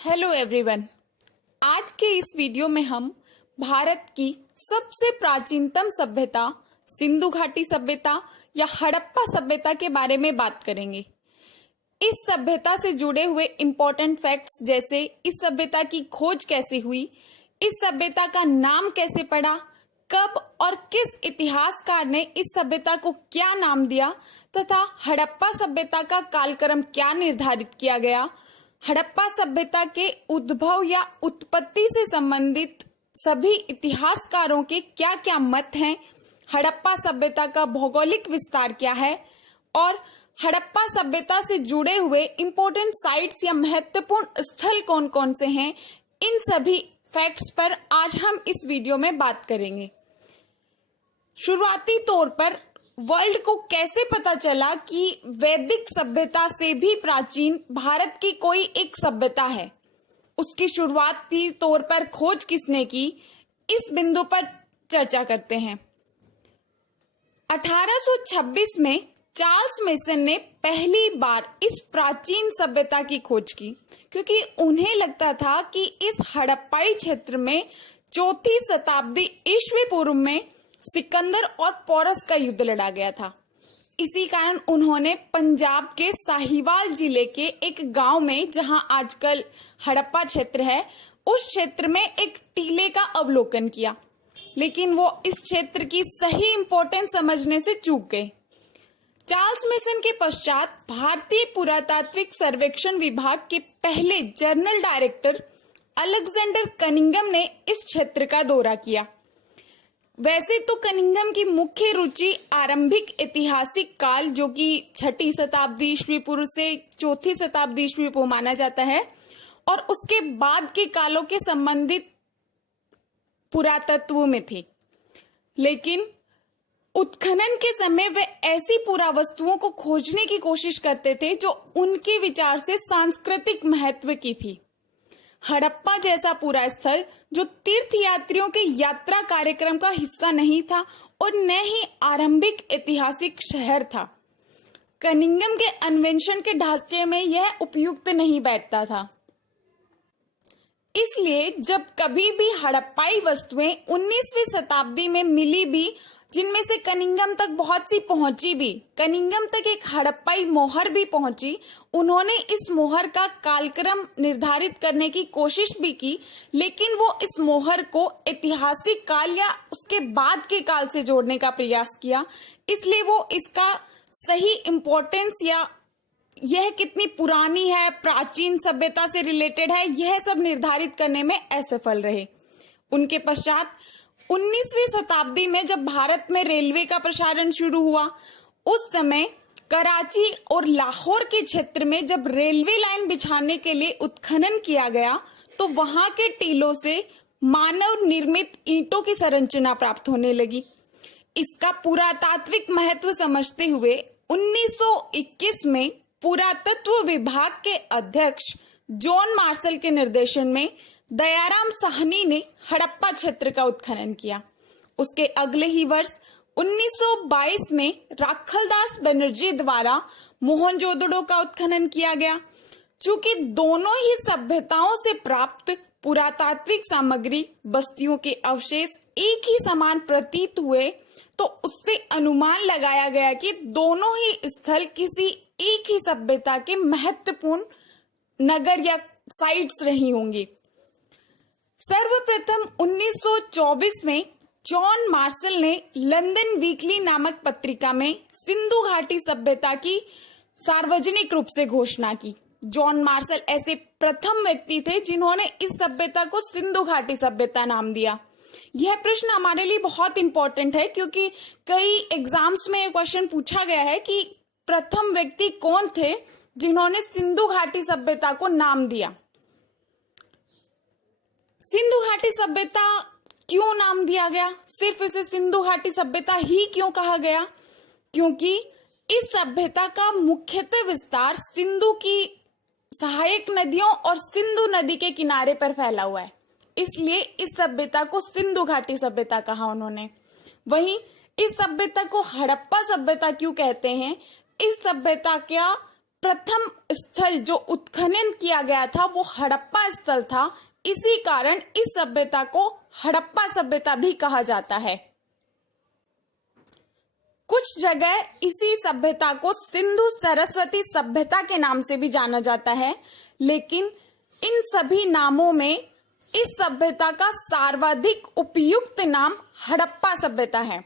Hello everyone. आज के इस वीडियो में हम भारत की सबसे प्राचीनतम सभ्यता सिंधु घाटी सभ्यता या हड़प्पा सभ्यता के बारे में बात करेंगे। इस सभ्यता से जुड़े हुए इम्पोर्टेंट फैक्ट्स जैसे इस सभ्यता की खोज कैसे हुई, इस सभ्यता का नाम कैसे पड़ा, कब और किस इतिहासकार ने इस सभ्यता को क्या नाम दिया तथा हड़प्पा सभ्यता का कालक्रम क्या निर्धारित किया गया, हड़प्पा सभ्यता के उद्भव या उत्पत्ति से संबंधित सभी इतिहासकारों के क्या क्या मत हैं, हड़प्पा सभ्यता का भौगोलिक विस्तार क्या है और हड़प्पा सभ्यता से जुड़े हुए इम्पोर्टेंट साइट्स या महत्वपूर्ण स्थल कौन कौन से हैं, इन सभी फैक्ट्स पर आज हम इस वीडियो में बात करेंगे। शुरुआती तौर पर वर्ल्ड को कैसे पता चला कि वैदिक सभ्यता से भी प्राचीन भारत की कोई एक सभ्यता है, उसकी शुरुआती तौर पर खोज किसने की, इस बिंदु पर चर्चा करते हैं। 1826 में चार्ल्स मेसन ने पहली बार इस प्राचीन सभ्यता की खोज की, क्योंकि उन्हें लगता था कि इस हड़प्पाई क्षेत्र में चौथी शताब्दी ईस्वी पूर्व में सिकंदर और पोरस का युद्ध लड़ा गया था। इसी कारण उन्होंने पंजाब के साहिवाल जिले के एक गांव में, जहां आजकल हड़प्पा क्षेत्र है, उस क्षेत्र में एक टीले का अवलोकन किया, लेकिन वो इस क्षेत्र की सही इंपॉर्टेंस समझने से चूक गए। चार्ल्स मेसन के पश्चात भारतीय पुरातात्विक सर्वेक्षण विभाग के पहले जनरल डायरेक्टर अलेक्जेंडर कनिंघम ने इस क्षेत्र का दौरा किया। वैसे तो कनिंघम की मुख्य रुचि आरंभिक ऐतिहासिक काल, जो कि 6ठी शताब्दी ईस्वी पूर्व से 4थी शताब्दी ईस्वी पूर्व माना जाता है, और उसके बाद के कालों के संबंधित पुरातत्व में थी, लेकिन उत्खनन के समय वे ऐसी पुरावस्तुओं को खोजने की कोशिश करते थे जो उनके विचार से सांस्कृतिक महत्व की थी। हड़प्पा जैसा पूरा स्थल जो तीर्थयात्रियों के यात्रा कार्यक्रम का हिस्सा नहीं था और न ही आरंभिक ऐतिहासिक शहर था, कनिंघम के अन्वेषण के ढांचे में यह उपयुक्त नहीं बैठता था। इसलिए जब कभी भी हड़प्पाई वस्तुएं 19वीं शताब्दी में मिली भी, जिनमें से कनिंघम तक बहुत सी पहुंची भी, कनिंघम तक एक हड़प्पाई मोहर भी पहुंची, उन्होंने इस मोहर का कालक्रम निर्धारित करने की कोशिश भी की, लेकिन वो इस मोहर को ऐतिहासिक काल या उसके बाद के काल से जोड़ने का प्रयास किया। इसलिए वो इसका सही इम्पोर्टेंस या यह कितनी पुरानी है, प्राचीन सभ्यता से रिलेटेड है, यह सब निर्धारित करने में असफल रहे। उनके पश्चात 19वीं शताब्दी में जब भारत में रेलवे का प्रसारण शुरू हुआ, उस समय कराची और लाहौर के क्षेत्र में जब रेलवे लाइन बिछाने के लिए उत्खनन किया गया, तो वहां के टीलों से मानव निर्मित ईंटों की संरचना प्राप्त होने लगी। इसका पुरातात्विक महत्व समझते हुए 1921 में पुरातत्व विभाग के अध्यक्ष जॉन मार्शल के निर्देशन में दयाराम साहनी ने हड़प्पा क्षेत्र का उत्खनन किया। उसके अगले ही वर्ष 1922 में राखलदास बनर्जी द्वारा मोहनजोदड़ो का उत्खनन किया गया। चूंकि दोनों ही सभ्यताओं से प्राप्त पुरातात्विक सामग्री, बस्तियों के अवशेष एक ही समान प्रतीत हुए, तो उससे अनुमान लगाया गया कि दोनों ही स्थल किसी एक ही सभ्यता के महत्वपूर्ण नगर या साइट्स रही होंगी। सर्वप्रथम 1924 में जॉन मार्शल ने लंदन वीकली नामक पत्रिका में सिंधु घाटी सभ्यता की सार्वजनिक रूप से घोषणा की। जॉन मार्शल ऐसे प्रथम व्यक्ति थे जिन्होंने इस सभ्यता को सिंधु घाटी सभ्यता नाम दिया। यह प्रश्न हमारे लिए बहुत इंपॉर्टेंट है, क्योंकि कई एग्जाम्स में यह क्वेश्चन पूछा गया है कि प्रथम व्यक्ति कौन थे जिन्होंने सिंधु घाटी सभ्यता को नाम दिया। सिंधु घाटी सभ्यता क्यों नाम दिया गया, सिर्फ इसे सिंधु घाटी सभ्यता ही क्यों कहा गया? क्योंकि इस सभ्यता का मुख्यतः विस्तार सिंधु की सहायक नदियों और सिंधु नदी के किनारे पर फैला हुआ है, इसलिए इस सभ्यता को सिंधु घाटी सभ्यता कहा उन्होंने। वहीं इस सभ्यता को हड़प्पा सभ्यता क्यों कहते हैं? इस सभ्यता का प्रथम स्थल जो उत्खनन किया गया था वो हड़प्पा स्थल था। इसी कारण इस सभ्यता को हड़प्पा सभ्यता भी कहा जाता है। कुछ जगह इसी सभ्यता को सिंधु सरस्वती सभ्यता के नाम से भी जाना जाता है, लेकिन इन सभी नामों में इस सभ्यता का सर्वाधिक उपयुक्त नाम हड़प्पा सभ्यता है।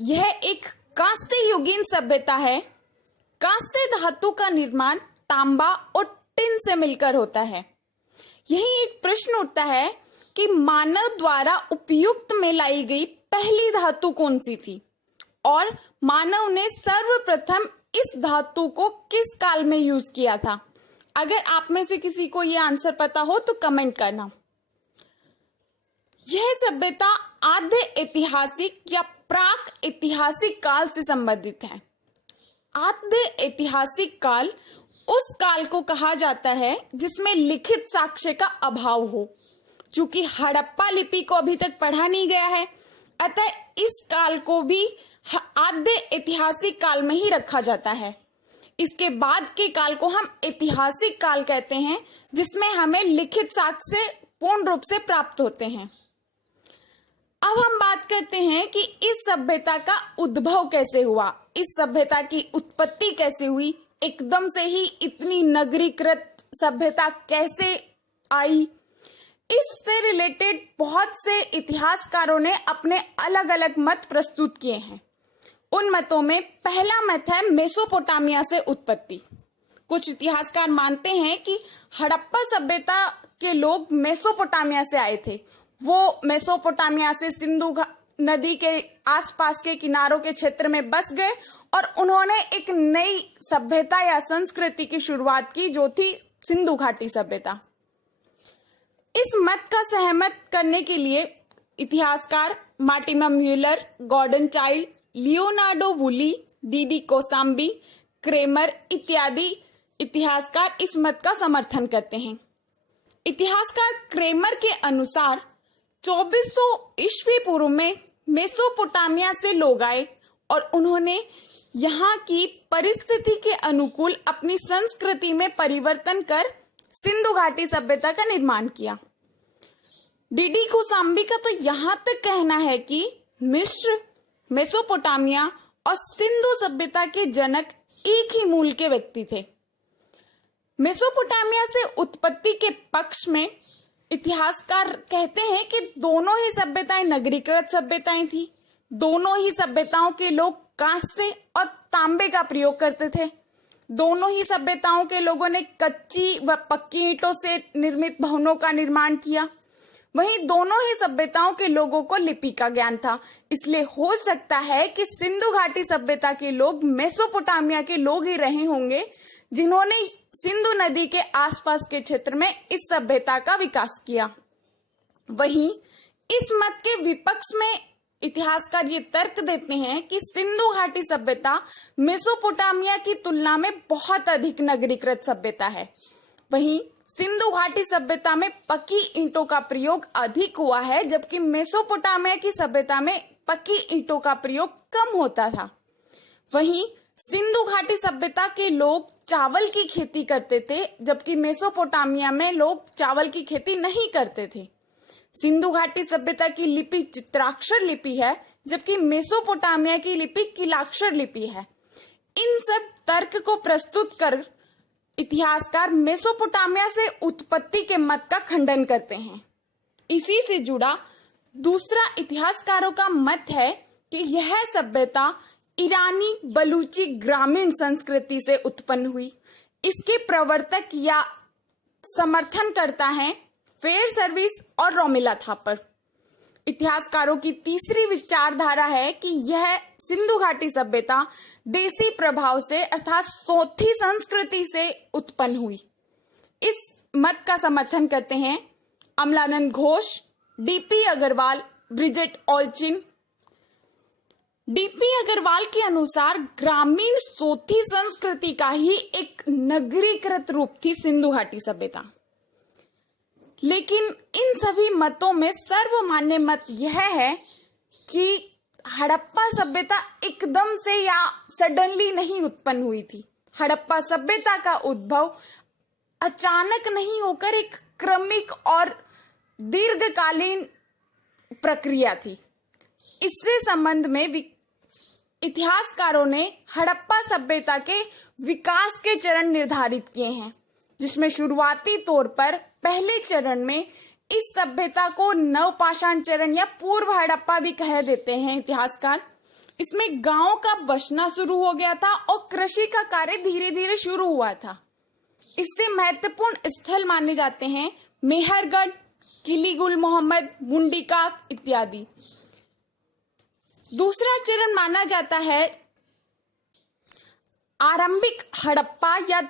यह एक कांस्य युगीन सभ्यता है। कांस्य धातु का निर्माण तांबा और टिन से मिलकर होता है। यही एक प्रश्न उठता है कि मानव द्वारा उपयुक्त में लाई गई पहली धातु कौन सी थी और मानव ने सर्वप्रथम इस धातु को किस काल में यूज किया था। अगर आप में से किसी को यह आंसर पता हो तो कमेंट करना। यह सभ्यता आद्य ऐतिहासिक या प्राक ऐतिहासिक काल से संबंधित है। आद्य ऐतिहासिक काल उस काल को कहा जाता है जिसमें लिखित साक्ष्य का अभाव हो। चूंकि हड़प्पा लिपि को अभी तक पढ़ा नहीं गया है, अतः इस काल को भी आद्य ऐतिहासिक काल में ही रखा जाता है। इसके बाद के काल को हम ऐतिहासिक काल कहते हैं, जिसमें हमें लिखित साक्ष्य पूर्ण रूप से प्राप्त होते हैं। अब हम बात करते हैं कि इस सभ्यता का उद्भव कैसे हुआ, इस सभ्यता की उत्पत्ति कैसे हुई, एकदम से ही इतनी नगरीकृत सभ्यता कैसे आई। इससे रिलेटेड बहुत से इतिहासकारों ने अपने अलग अलग मत प्रस्तुत किए हैं। उन मतों में पहला मत है मेसोपोटामिया से उत्पत्ति। कुछ इतिहासकार मानते हैं कि हड़प्पा सभ्यता के लोग मेसोपोटामिया से आए थे। वो मेसोपोटामिया से सिंधु नदी के आसपास के किनारों के क्षेत्र में बस गए और उन्होंने एक नई सभ्यता या संस्कृति की शुरुआत की, जो थी सिंधु घाटी सभ्यता। इस मत का सहमत करने के लिए इतिहासकार Martina Muller, Gordon Childe, Leonardo Woolley, DD Kosambi, Kramer इत्यादि इतिहासकार इस मत का समर्थन करते हैं। इतिहासकार क्रेमर के अनुसार 2400 ईस्वी पूर्व में मेसोपोटामिया से लोग आए और उन्होंने यहाँ की परिस्थिति के अनुकूल अपनी संस्कृति में परिवर्तन कर सिंधु घाटी सभ्यता का निर्माण किया। डीडी कोसाम्बी का तो यहाँ तक कहना है कि मिस्र, मेसोपोटामिया और सिंधु सभ्यता के जनक एक ही मूल के व्यक्ति थे। मेसोपोटामिया से उत्पत्ति के पक्ष में इतिहासकार कहते हैं कि दोनों ही सभ्यताएं नगरीकृत सभ्यताएं थी। दोनों ही सभ्यताओं के लोग कांस्य और तांबे का प्रयोग करते थे। दोनों ही सभ्यताओं के लोगों ने कच्ची व पक्की ईंटों से निर्मित भवनों का निर्माण किया। वहीं दोनों ही सभ्यताओं के लोगों को लिपि का ज्ञान था। इसलिए हो सकता है कि सिंधु घाटी सभ्यता के लोग मेसोपोटामिया के लोग ही रहे होंगे, जिन्होंने सिंधु नदी के आसपास के क्षेत्र में इस सभ्यता का विकास किया। वहीं इस मत के विपक्ष में इतिहासकार ये तर्क देते हैं कि सिंधु घाटी सभ्यता मेसोपोटामिया की तुलना में बहुत अधिक नगरीकृत सभ्यता है। वहीं सिंधु घाटी सभ्यता में पक्की ईंटों का प्रयोग अधिक हुआ है, जबकि मेसोपोटामिया की सभ्यता में पक्की ईंटों का प्रयोग कम होता था। वहीं सिंधु घाटी सभ्यता के लोग चावल की खेती करते थे, जबकि मेसोपोटामिया में लोग चावल की खेती नहीं करते थे। सिंधु घाटी सभ्यता की लिपि चित्राक्षर लिपि है, जबकि मेसोपोटामिया की लिपि कीलाक्षर लिपि है। इन सब तर्क को प्रस्तुत कर इतिहासकार मेसोपोटामिया से उत्पत्ति के मत का खंडन करते हैं। इसी से जुड़ा दूसरा इतिहासकारों का मत है कि यह सभ्यता ईरानी बलूची ग्रामीण संस्कृति से उत्पन्न हुई। इसके प्रवर्तक या समर्थन करता है फेयर सर्विस और रोमिला थापर। इतिहासकारों की तीसरी विचारधारा है कि यह सिंधु घाटी सभ्यता देसी प्रभाव से अर्थात सोथी संस्कृति से उत्पन्न हुई। इस मत का समर्थन करते हैं Amalananda Ghosh, DP Agrawal, Bridget Allchin. DP Agrawal के अनुसार ग्रामीण सोथी संस्कृति का ही एक नगरीकृत रूप थी सिंधु घाटी सभ्यता। लेकिन इन सभी मतों में सर्वमान्य मत यह है कि हड़प्पा सभ्यता एकदम से या सडनली नहीं उत्पन्न हुई थी। हड़प्पा सभ्यता का उद्भव अचानक नहीं होकर एक क्रमिक और दीर्घकालीन प्रक्रिया थी। इससे संबंध में इतिहासकारों ने हड़प्पा सभ्यता के विकास के चरण निर्धारित किए हैं, जिसमें शुरुआती तौर पर पहले चरण में इस सभ्यता को नवपाषाण चरण या पूर्व हड़प्पा भी कह देते हैं इतिहासकार। इसमें गांवों का बसना शुरू हो गया था और कृषि का कार्य धीरे धीरे शुरू हुआ था। इससे महत्वपूर्ण स्थल माने जाते हैं मेहरगढ़, किली गुल मोहम्मद, मुंडिका इत्यादि। दूसरा चरण माना जाता है आरंभिक हड़प्पा या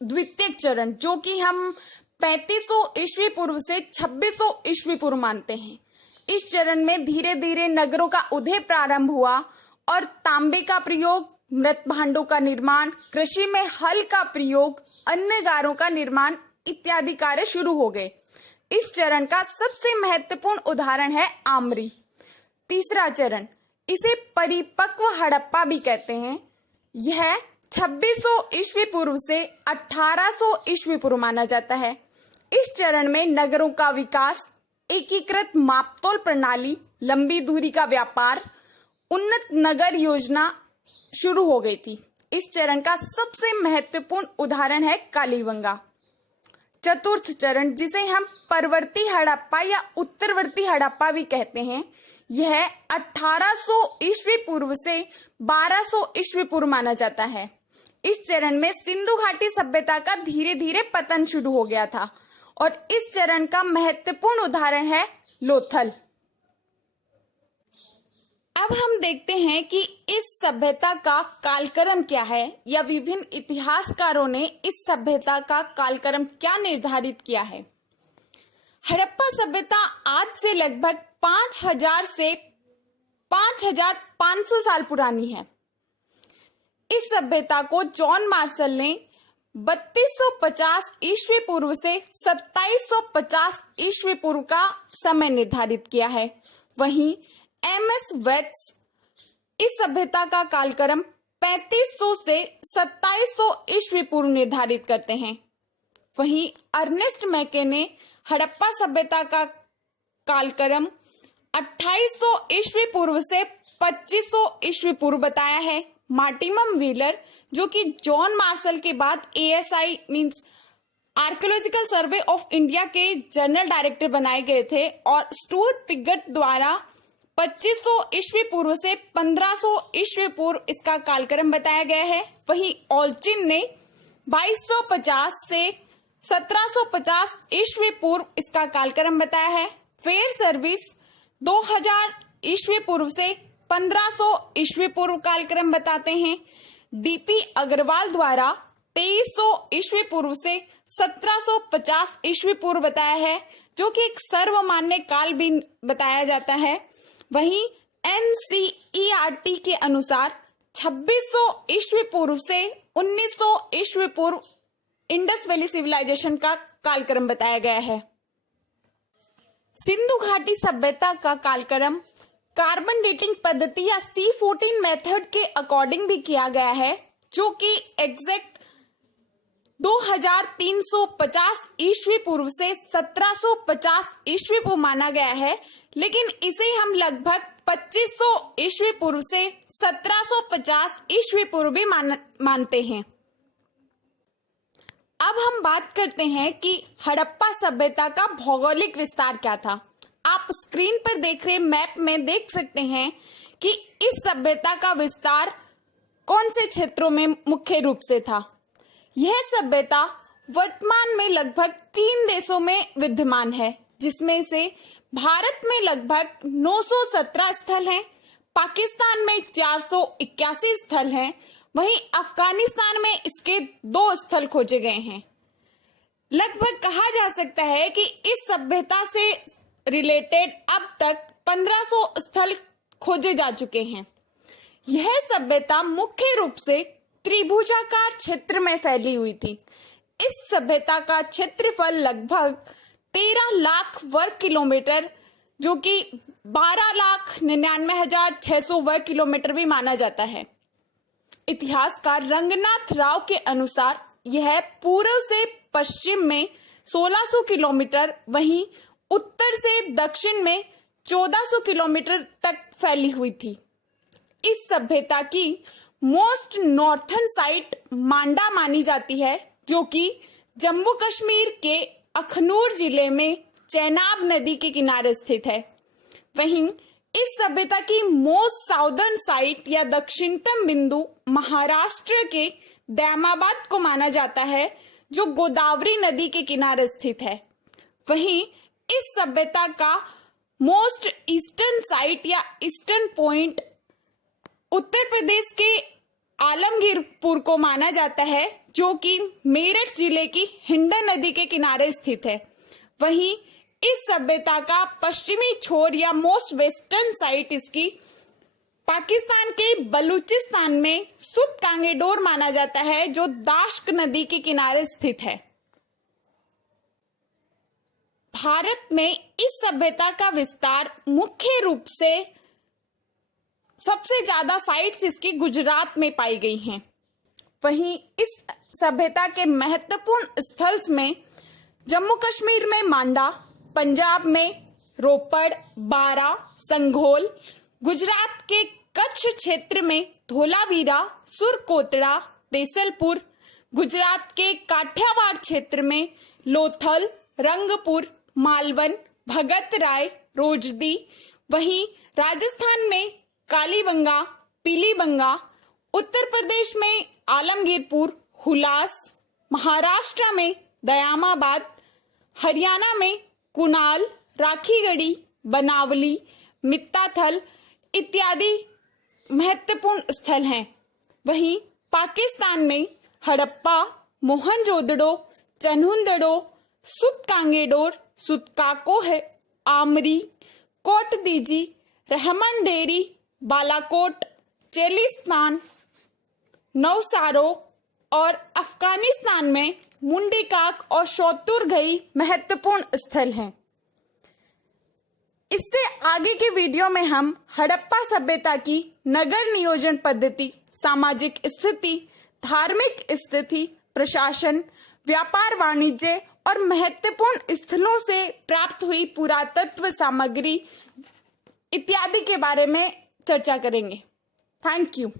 द्वितीय चरण, जो कि हम 3500 ईस्वी पूर्व से 2600 ईस्वी पूर्व मानते हैं। इस चरण में धीरे धीरे नगरों का उदय प्रारंभ हुआ और तांबे का प्रयोग, मृत भांडों का निर्माण, कृषि में हल का प्रयोग, अन्नगारों का निर्माण इत्यादि कार्य शुरू हो गए। इस चरण का सबसे महत्वपूर्ण उदाहरण है आमरी। तीसरा चरण, इसे परिपक्व हड़प्पा भी कहते हैं। यह 2600 ईस्वी पूर्व से 1800 ईस्वी पूर्व माना जाता है। इस चरण में नगरों का विकास, एकीकृत मापतोल प्रणाली, लंबी दूरी का व्यापार, उन्नत नगर योजना शुरू हो गई थी। इस चरण का सबसे महत्वपूर्ण उदाहरण है कालीबंगा। चतुर्थ चरण, जिसे हम परवर्ती हड़प्पा या उत्तरवर्ती हड़प्पा भी कहते हैं, यह 1800 ईस्वी पूर्व से 1200 ईस्वी पूर्व माना जाता है। इस चरण में सिंधु घाटी सभ्यता का धीरे धीरे पतन शुरू हो गया था और इस चरण का महत्वपूर्ण उदाहरण है लोथल। अब हम देखते हैं कि इस सभ्यता का कालक्रम क्या है, या विभिन्न इतिहासकारों ने इस सभ्यता का कालक्रम क्या निर्धारित किया है। हड़प्पा सभ्यता आज से लगभग 5000 से 5500 साल पुरानी है। इस सभ्यता को जॉन मार्शल ने 3250 ईस्वी पूर्व से 2750 ईस्वी पूर्व का समय निर्धारित किया है। वहीं एमएस वेट्स इस सभ्यता का कालक्रम 3500 से 2700 ईस्वी पूर्व निर्धारित करते हैं। वहीं अर्नेस्ट मैके ने हड़प्पा सभ्यता का कालक्रम 2800 ईस्वी पूर्व से 2500 ईस्वी पूर्व बताया है। मार्टिमम व्हीलर, जो कि जॉन मार्शल के बाद ASI means archaeological survey of India के जनरल डायरेक्टर बनाए गए थे, और स्टुअर्ट पिगट द्वारा 2500 ईस्वी पूर्व से 1500 ईस्वी पूर्व इसका कालक्रम बताया गया है। वहीं ऑल्चिन ने 2250 से 1750 ईस्वी पूर्व इसका कालक्रम बताया है। फेयर सर्विस 2000 ईस्वी पूर्व से 1500 ईस्वी पूर्व कालक्रम बताते हैं। डीपी अग्रवाल द्वारा 2300 ईस्वी पूर्व से 1750 ईस्वी पूर्व बताया है, जो कि एक सर्वमान्य काल भी बताया जाता है। वहीं एनसीईआरटी के अनुसार 2600 ईस्वी पूर्व से 1900 ईस्वी पूर्व इंडस वैली सिविलाइजेशन का कालक्रम बताया गया है। सिंधु घाटी सभ्यता का कालक्रम कार्बन डेटिंग पद्धति या C14 मेथड के अकॉर्डिंग भी किया गया है, जो कि एग्जैक्ट 2350 ईस्वी पूर्व से 1750 ईस्वी पूर्व माना गया है, लेकिन इसे हम लगभग 2500 ईस्वी पूर्व से 1750 ईस्वी पूर्व भी मानते हैं। अब हम बात करते हैं कि हड़प्पा सभ्यता का भौगोलिक विस्तार क्या था। आप स्क्रीन पर देख रहे मैप में देख सकते हैं कि इस सभ्यता का विस्तार कौन से क्षेत्रों में मुख्य रूप से था। यह सभ्यता वर्तमान में लगभग 3 देशों में विद्यमान है, जिसमें से भारत में लगभग 917 स्थल हैं, पाकिस्तान में 481 स्थल हैं, वहीं अफगानिस्तान में इसके 2 स्थल खोजे गए हैं। लगभग कहा जा सकता है कि इस सभ्यता से रिलेटेड अब तक 1500 स्थल खोजे जा चुके हैं। यह सभ्यता मुख्य रूप से त्रिभुजाकार क्षेत्र में फैली हुई थी। इस सभ्यता का क्षेत्रफल लगभग 13 लाख वर्ग किलोमीटर, जो कि 12,99,600 वर्ग किलोमीटर भी माना जाता है। इतिहासकार रंगनाथ राव के अनुसार यह पूर्व से पश्चिम में 1600 किलोमीटर, वहीं उत्तर से दक्षिण में 1400 किलोमीटर तक फैली हुई थी। इस सभ्यता की मोस्ट नॉर्थन साइट मांडा मानी जाती है, जो कि जम्मू कश्मीर के अखनूर जिले में चेनाब नदी के किनारे स्थित है। वहीं इस सभ्यता की मोस्ट साउदर्न साइट या दक्षिणतम बिंदु महाराष्ट्र के दैमाबाद को माना जाता है, जो गोदावरी नदी के किनारे स्थित है। वहीं इस सभ्यता का मोस्ट ईस्टर्न साइट या ईस्टर्न पॉइंट उत्तर प्रदेश के आलमगीरपुर को माना जाता है, जो कि मेरठ जिले की हिंडन नदी के किनारे स्थित है। वहीं इस सभ्यता का पश्चिमी छोर या मोस्ट वेस्टर्न साइट इसकी पाकिस्तान के बलूचिस्तान में सुत कांगेडोर माना जाता है, जो दाश्क नदी के किनारे स्थित है। भारत में इस सभ्यता का विस्तार मुख्य रूप से सबसे ज्यादा साइट्स इसकी गुजरात में पाई गई हैं। वहीं इस सभ्यता के महत्वपूर्ण स्थल्स में जम्मू कश्मीर में मांडा, पंजाब में रोपड़, बारा, संघोल, गुजरात के कच्छ क्षेत्र में धोलावीरा, सुरकोतड़ा, देसलपुर, गुजरात के काठियावाड़ क्षेत्र में लोथल, रंगपुर, मालवन, भगत राय, रोजदी, वहीं राजस्थान में कालीबंगा, पीलीबंगा, उत्तर प्रदेश में आलमगीरपुर, हुलास, महाराष्ट्र में दयामाबाद, हरियाणा में कुनाल, राखीगढ़ी, बनावली, मित्ताथल इत्यादि महत्वपूर्ण स्थल हैं। वहीं पाकिस्तान में हड़प्पा, मोहनजोदड़ो, चन्हुंदड़ो, सुतकांगेडोर, सुतकाको है, आमरी, कोटदीजी, रहमान डेरी, बालाकोट, चेलिस्तान, नौसारो और अफगानिस्तान में मुंडीकाक और शोतुरगई महत्वपूर्ण स्थल हैं। इससे आगे के वीडियो में हम हड़प्पा सभ्यता की नगर नियोजन पद्धति, सामाजिक स्थिति, धार्मिक स्थिति, प्रशासन, व्यापार वाणिज्य और महत्वपूर्ण स्थलों से प्राप्त हुई पुरातत्व सामग्री इत्यादि के बारे में चर्चा करेंगे। Thank you.